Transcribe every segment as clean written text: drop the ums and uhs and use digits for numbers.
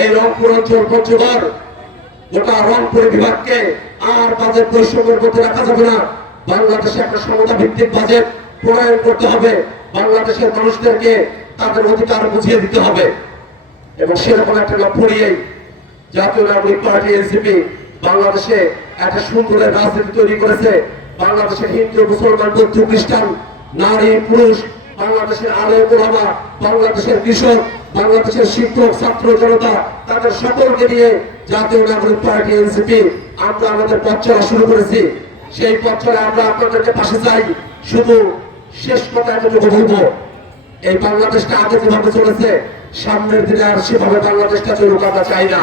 এই রংপুর অঞ্চল পঞ্চগড় গোটা রংপুর বিভাগকে আর বাজেট বৈষম্যের মধ্যে রাখা যাবে না। বাংলাদেশে একটা সমতা ভিত্তিক বাজেট প্রণয়ন করতে হবে। বাংলাদেশের মানুষদেরকে তাদের অধিকার বুঝিয়ে দিতে হবে এবং সেরকম একটা লক্ষ্য নিয়েই জাতীয় নাগরিক পার্টি এনসিপি বাংলাদেশে একটা সুন্দর রাজনীতি তৈরি করেছে। বাংলাদেশের হিন্দু, মুসলমান, বৌদ্ধ, খ্রিস্টান, নারী, পুরুষ, বাংলাদেশের আলেম ওলামা, বাংলাদেশের কৃষক, বাংলাদেশের শিক্ষক, ছাত্র জনতা, তাদের সকলকে নিয়ে জাতীয় নাগরিক পার্টি এনসিপি আমরা আমাদের পথ চলা শুরু করেছি। সেই পথ চলা আমরা আপনাদেরকে পাশে চাই। শুধু শেষ কথা এতটুকু বলবো, এই বাংলাদেশটা আগে যেভাবে চলেছে সামনের দিনে আর সেভাবে বাংলাদেশটা চলুক আমরা চাই না।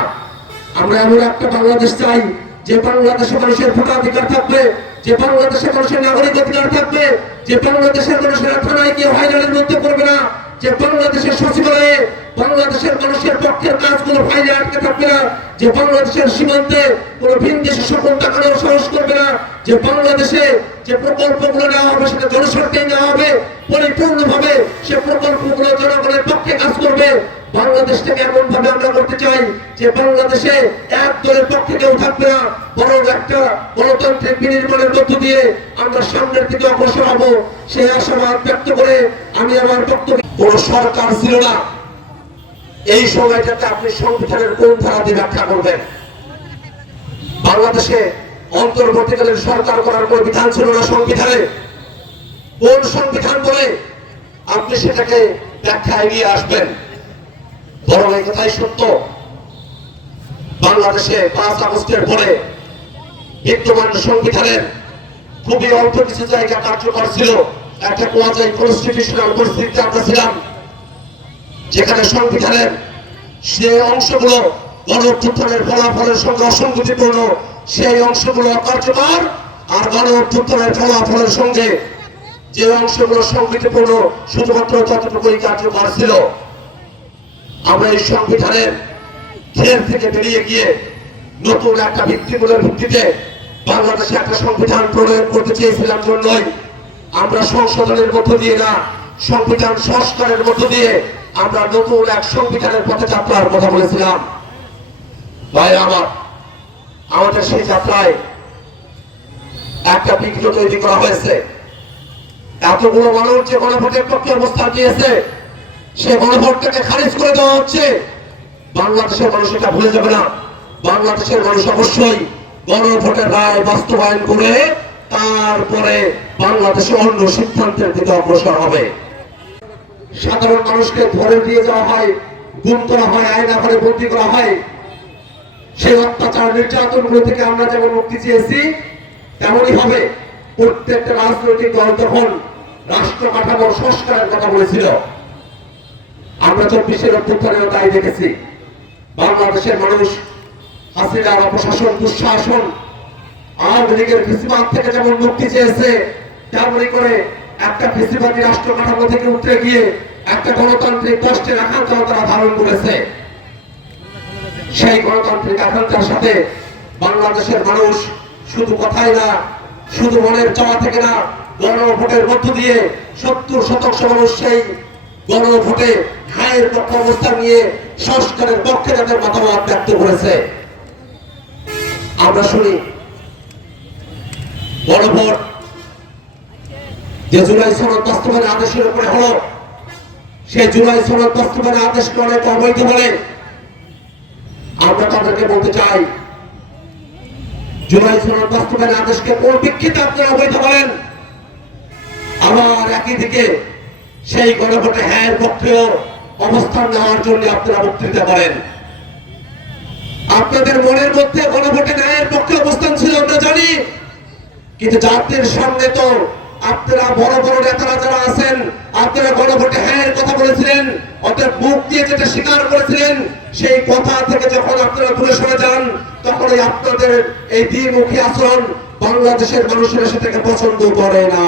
আমরা এমন একটা বাংলাদেশ চাই যে বাংলাদেশে মানুষের ভোটাধিকার থাকবে, যে বাংলাদেশের মানুষের নাগরিক অধিকার থাকবে, যে বাংলাদেশের মানুষের থানায় গিয়ে হয়রানির মধ্যে পড়বে না, যে বাংলাদেশের সচিবালয়ে বাংলাদেশের মানুষের পক্ষের কাজগুলো ফাইলে আটকে থাকবে না, যে বাংলাদেশের সীমান্তে কোন ভিন দেশে সকল টাকা নেওয়া সাহস করবে না, যে বাংলাদেশে যে প্রকল্পগুলো নেওয়া হবে সেটা জনস্বার্থে নেওয়া হবে, পরিপূর্ণভাবে সে প্রকল্পগুলো জনগণের পক্ষে কাজ করবে। বাংলাদেশটাকে এমন ভাবে আমরা করতে চাই যে বাংলাদেশে এক দলের পক্ষে কেউ থাকবে না, বরং একটা গণতান্ত্রিক বিনির্মাণের মধ্য দিয়ে আমরা সামনের দিকে অগ্রসর হব। সেই আশাবাদ ব্যক্ত করে আমি আমার বক্তব্য, কোন সরকার ছিল না এই সময়টাতে আপনি সংবিধানের কোন ধারা দিয়ে ব্যাখ্যা করবেন? বাংলাদেশে অন্তর্বর্তীকালীন সরকার করার কোন বিধান ছিল না সংবিধানে। কোন সংবিধান বলে আপনি সেটাকে ব্যাখ্যায় নিয়ে আসবেন? বরং এই কথাই সত্য, বাংলাদেশে 5 আগস্টের পরে বিদ্যমান সংবিধানের খুবই অল্প কিছু জায়গা কার্যকর ছিল। একটা কোয়াজি কনস্টিটিউশনাল পরিস্থিতিতে আমরা ছিলাম, যেখানে সংবিধানের যে অংশগুলো গণ অভ্যুত্থানের ফলাফলের সঙ্গে অসঙ্গতিপূর্ণ সেই অংশগুলো কার্যকর, আর গণ অভ্যুত্থানের ফলাফলের সঙ্গে যে অংশগুলো সংগতিপূর্ণ শুধুমাত্র ততটুকুই কার্যকর ছিল। আমরা এই সংবিধানের ঘের থেকে বেরিয়ে গিয়ে নতুন একটা ভিত্তিমূলের ভিত্তিতে বাংলাদেশে একটা সংবিধান প্রণয়ন করতে চেয়েছিলাম। জন্যই আমরা সংশোধনের মধ্য দিয়ে না, সংবিধান সংস্কারের মধ্য দিয়ে আমরা নতুন এক সংবিধানের পথে যাত্রার কথা বলেছিলাম। ভাই আমাদের সেই যাত্রায় একটা বিঘ্ন তৈরি করা হয়েছে। এতগুলো মানুষ যে গণভোটের পক্ষে অবস্থান নিয়েছে, সে গণভোটটাকে খারিজ করে দেওয়া হচ্ছে। বাংলাদেশের মানুষ এটা ভুলে যাবে না। বাংলাদেশের মানুষ অবশ্যই গণভোটের রায় বাস্তবায়ন করে তারপরে বাংলাদেশে অন্য সিদ্ধান্তের দিকে অগ্রসর হবে। সাধারণ মানুষকে ধরে দিয়ে যাওয়া হয়, গুম করা হয়, আয়না ঘরে বন্দী করা হয়। সেই অত্যাচার নির্যাতনগুলো থেকে আমরা যেমন মুক্তি চেয়েছি তেমনই হবে। প্রত্যেকটা রাজনৈতিক দল তখন রাষ্ট্র কাঠামোর সংস্কারের কথা বলেছিল। আমরা 24-এর অভ্যুত্থানেও তাই দেখেছি। বাংলাদেশের মানুষ হাসিনার অপশাসন, দুঃশাসন, আওয়ামী লীগের ফেসিবাদ থেকে যেমন মুক্তি চেয়েছে, তেমনি করে একটা ফেসিবাদী রাষ্ট্র কাঠামো থেকে উঠে গিয়ে একটা গণতান্ত্রিক রাষ্ট্রের আকাঙ্ক্ষা তারা ধারণ করেছে। সেই গণতান্ত্রিক আকাঙ্ক্ষার সাথে বাংলাদেশের মানুষ শুধু কথাই না, শুধু মনের চাওয়া থেকে না, গণভোটের মধ্য দিয়ে 70% মানুষ সেই গণভোটে হায়ের পক্ষে অবস্থান নিয়ে সংস্কারের পক্ষে তাদের মতামত ব্যক্ত করেছে। আমরা শুনি গণভোট যে জুলাই সনদ বাস্তবায়নের আদেশের উপরে হলো, সেই জুলাই সনদ বাস্তবায়নের আদেশকে অনেক অবৈধ বলে। আমরা তাদেরকে বলতে চাই, জুলাই সনদ বাস্তবায়নের আদেশকে পরিপ্রেক্ষিতে আপনারা অবৈধ বলেন, আবার একই দিকে সেই গণভোটে হ্যাঁ পক্ষেও অবস্থান নেওয়ার জন্য আপনারা বক্তৃতা করেন। আপনাদের মনের মধ্যে গণভোটে ন্যায়ের পক্ষে অবস্থান ছিল আমরা জানি, কিন্তু জাতির সামনে তো আপনারা বড় বড় নেতারা যারা আছেন, আপনারা গণভোটে হ্যাঁ কথা বলেছিলেন, অতএব মুখ দিয়ে যেটা স্বীকার করেছিলেন সেই কথা থেকে যখন আপনারা দূরে সরে যান, তখনই আপনাদের এই দ্বিমুখী আচরণ বাংলাদেশের মানুষেরা সেটাকে পছন্দ করে না।